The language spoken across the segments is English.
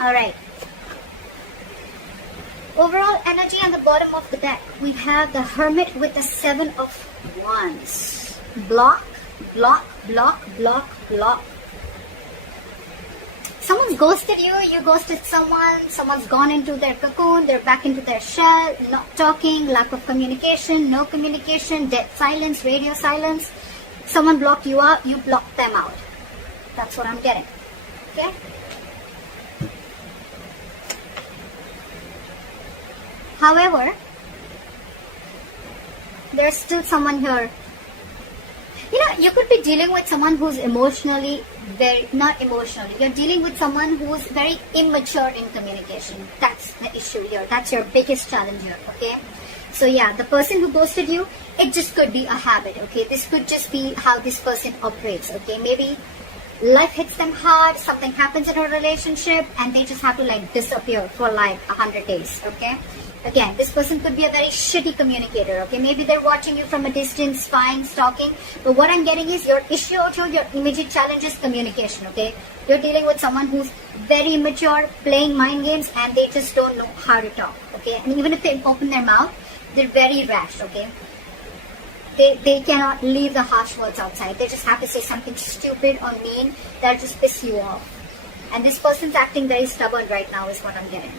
Alright. Overall energy on the bottom of the deck, we have the Hermit with the 7 of Wands. Block, block, block, block, block. Someone's ghosted you, you ghosted someone, someone's gone into their cocoon, they're back into their shell, not talking, lack of communication, no communication, dead silence, radio silence. Someone blocked you out, you blocked them out. That's what I'm getting. Okay? However, there's still someone here. You know, you could be dealing with someone who's emotionally not emotionally. You're dealing with someone who's very immature in communication. That's the issue here. That's your biggest challenge here, okay? So yeah, the person who ghosted you, it just could be a habit, okay? This could just be how this person operates, okay? Maybe life hits them hard, something happens in a relationship, and they just have to like disappear for like 100 days, okay? Again, this person could be a very shitty communicator, okay? Maybe they're watching you from a distance, spying, stalking. But what I'm getting is your issue out here, your immediate challenge is communication, okay? You're dealing with someone who's very immature, playing mind games, and they just don't know how to talk, okay? And even if they open their mouth, they're very rash, okay? They cannot leave the harsh words outside. They just have to say something stupid or mean that'll just piss you off. And this person's acting very stubborn right now is what I'm getting.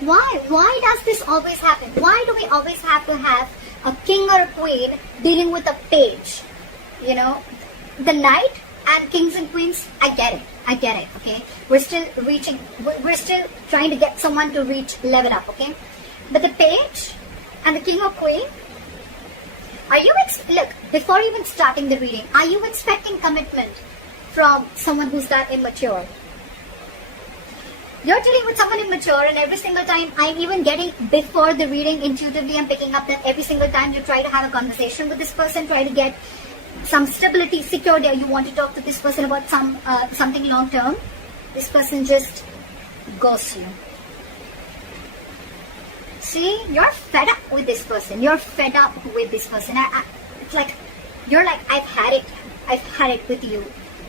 Why? Why does this always happen? Why do we always have to have a king or a queen dealing with a page? You know, the knight and kings and queens, I get it, okay? We're still trying to get someone to reach level up, okay? But the page and the king or queen, are you, look, before even starting the reading, are you expecting commitment from someone who's that immature? You're dealing with someone immature, and every single time I'm even getting, before the reading, intuitively I'm picking up that every single time you try to have a conversation with this person, try to get some stability, security, you want to talk to this person about something long term, this person just ghosts you. See, you're fed up with this person. You're fed up with this person. It's like, you're like, I've had it with you.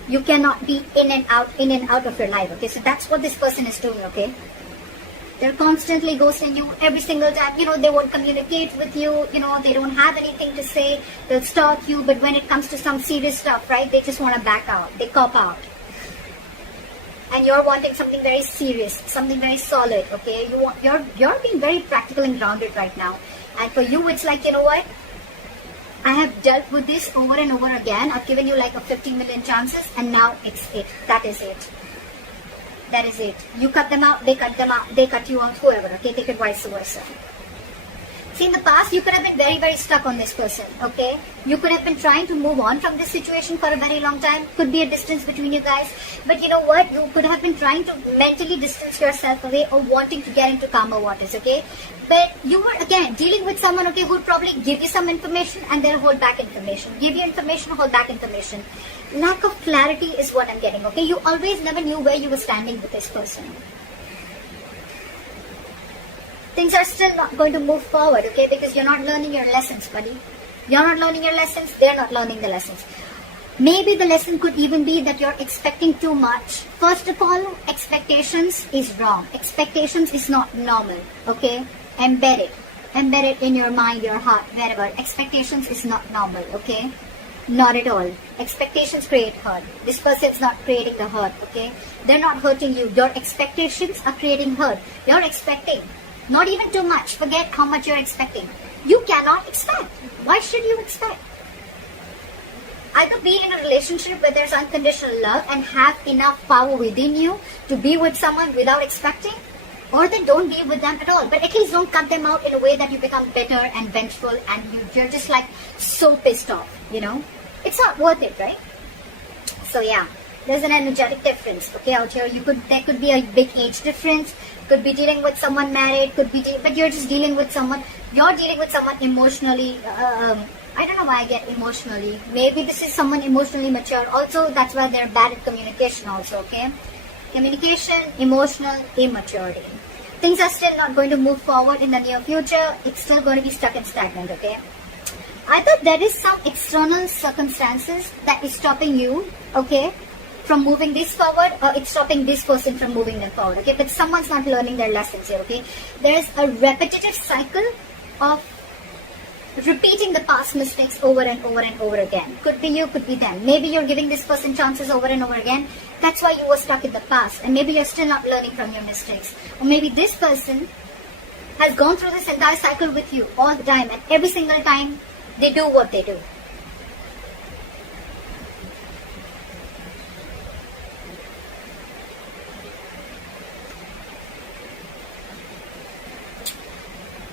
You cannot be in and out of your life, okay? So that's what this person is doing, okay? They're constantly ghosting you every single time. You know, they won't communicate with you. You know, they don't have anything to say. They'll stalk you. But when it comes to some serious stuff, right, they just want to back out. They cop out. And you're wanting something very serious, something very solid, okay? You're being very practical and grounded right now. And for you, it's like, you know what? I have dealt with this over and over again. I've given you like a 50 million chances, and now it's it. That is it. That is it. You cut them out, they cut them out, they cut you out, whoever, okay? Take it vice versa. See, in the past, you could have been very, very stuck on this person, okay? You could have been trying to move on from this situation for a very long time. Could be a distance between you guys. But you know what? You could have been trying to mentally distance yourself away or wanting to get into calmer waters, okay? But you were, again, dealing with someone, okay, who would probably give you some information and then hold back information. Give you information, hold back information. Lack of clarity is what I'm getting, okay? You always never knew where you were standing with this person. Things are still not going to move forward, okay? Because you're not learning your lessons, buddy. You're not learning your lessons, they're not learning the lessons. Maybe the lesson could even be that you're expecting too much. First of all, expectations is wrong. Expectations is not normal, okay? Embed it. Embed it in your mind, your heart, wherever. Expectations is not normal, okay? Not at all. Expectations create hurt. This person's not creating the hurt, okay? They're not hurting you. Your expectations are creating hurt. You're expecting. Not even too much. Forget how much you're expecting. You cannot expect. Why should you expect? Either be in a relationship where there's unconditional love and have enough power within you to be with someone without expecting, or then don't be with them at all. But at least don't cut them out in a way that you become bitter and vengeful and you're just like so pissed off, you know? It's not worth it, right? So yeah, there's an energetic difference, okay, out here. There could be a big age difference. Could be dealing with someone married, but you're just dealing with someone, you're dealing with someone emotionally, I don't know why I get emotionally. Maybe this is someone emotionally mature. Also, that's why they're bad at communication also, okay? Communication, emotional, immaturity. Things are still not going to move forward in the near future. It's still going to be stuck and stagnant, okay? Either there is some external circumstances that is stopping you, okay, from moving this forward, or it's stopping this person from moving them forward, okay? But someone's not learning their lessons here, okay? There is a repetitive cycle of repeating the past mistakes over and over and over again. Could be you, could be them. Maybe you're giving this person chances over and over again. That's why you were stuck in the past, and maybe you're still not learning from your mistakes. Or maybe this person has gone through this entire cycle with you all the time, and every single time they do what they do.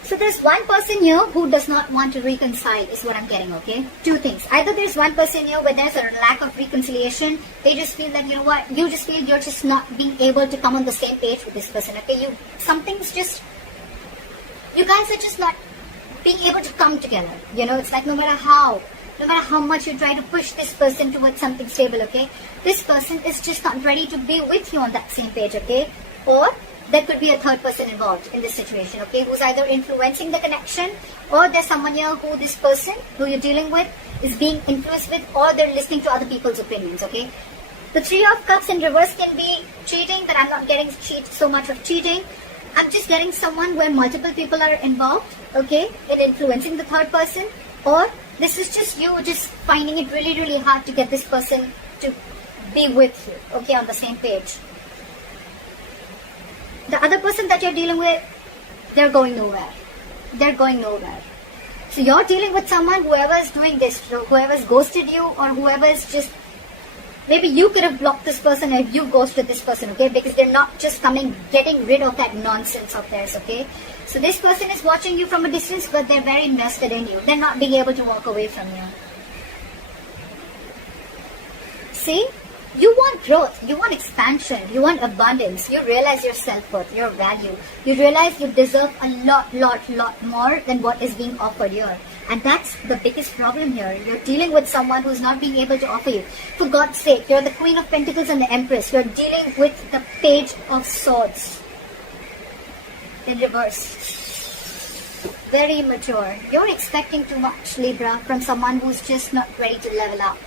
So there's one person here who does not want to reconcile is what I'm getting, okay? Two things. Either there's one person here where there's a lack of reconciliation. They just feel that, you know what, you just feel you're just not being able to come on the same page with this person, okay? You guys are just not being able to come together. You know, it's like no matter how much you try to push this person towards something stable, okay? This person is just not ready to be with you on that same page, okay? Or there could be a third person involved in this situation, okay, who's either influencing the connection, or there's someone here who this person who you're dealing with is being influenced with, or they're listening to other people's opinions, okay? The Three of Cups in reverse can be cheating, but I'm not getting so much of cheating. I'm just getting someone where multiple people are involved, okay, in influencing the third person, or this is just you just finding it really, really hard to get this person to be with you, okay, on the same page. The other person that you're dealing with, they're going nowhere. They're going nowhere. So you're dealing with someone, whoever's doing this, whoever's ghosted you, or whoever's just, maybe you could have blocked this person if you ghosted this person, okay? Because they're not just getting rid of that nonsense of theirs, okay? So this person is watching you from a distance, but they're very invested in you. They're not being able to walk away from you. See? You want growth, you want expansion, you want abundance, you realize your self-worth, your value. You realize you deserve a lot more than what is being offered here. And that's the biggest problem here. You're dealing with someone who's not being able to offer you. For God's sake, you're the Queen of Pentacles and the Empress. You're dealing with the Page of Swords in reverse. Very immature. You're expecting too much, Libra, from someone who's just not ready to level up.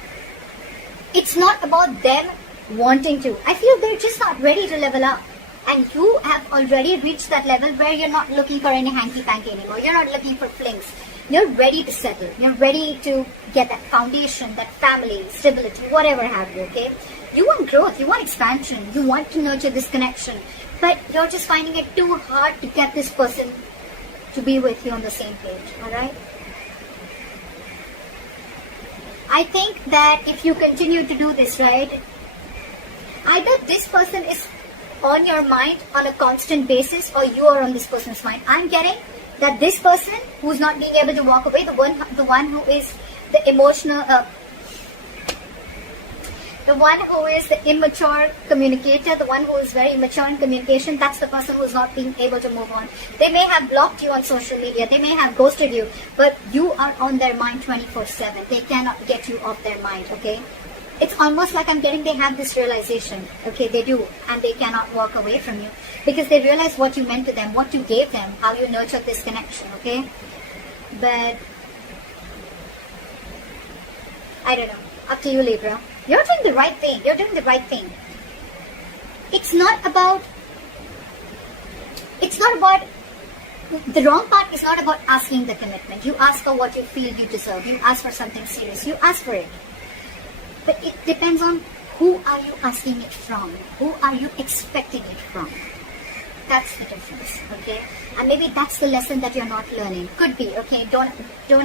It's not about them wanting to. I feel they're just not ready to level up. And you have already reached that level where you're not looking for any hanky-panky anymore. You're not looking for flings. You're ready to settle. You're ready to get that foundation, that family, stability, whatever have you, okay? You want growth. You want expansion. You want to nurture this connection. But you're just finding it too hard to get this person to be with you on the same page, alright? I think that if you continue to do this, right, either this person is on your mind on a constant basis, or you are on this person's mind. I'm getting that this person who's not being able to walk away, the one who is the emotional, the one who is the immature communicator, the one who is very immature in communication, that's the person who's not being able to move on. They may have blocked you on social media, they may have ghosted you, but you are on their mind 24/7. They cannot get you off their mind, okay? It's almost like I'm getting they have this realization, okay, they do, and they cannot walk away from you because they realize what you meant to them, what you gave them, how you nurtured this connection, okay? But I don't know, up to you, Libra. You're doing the right thing. You're doing the right thing. It's not about, the wrong part is not about asking the commitment. You ask for what you feel you deserve. You ask for something serious. You ask for it. But it depends on who are you asking it from? Who are you expecting it from? That's the difference, okay? And maybe that's the lesson that you're not learning. Could be, okay? Don't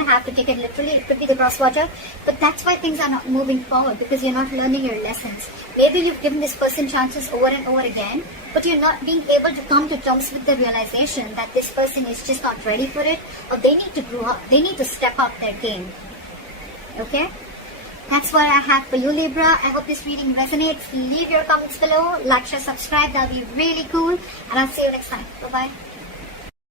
have to take it literally. It could be the crosswater. But that's why things are not moving forward, because you're not learning your lessons. Maybe you've given this person chances over and over again, but you're not being able to come to terms with the realization that this person is just not ready for it, or they need to grow up. They need to step up their game. Okay? That's what I have for you, Libra. I hope this reading resonates. Leave your comments below. Like, share, subscribe. That'll be really cool. And I'll see you next time. Bye-bye.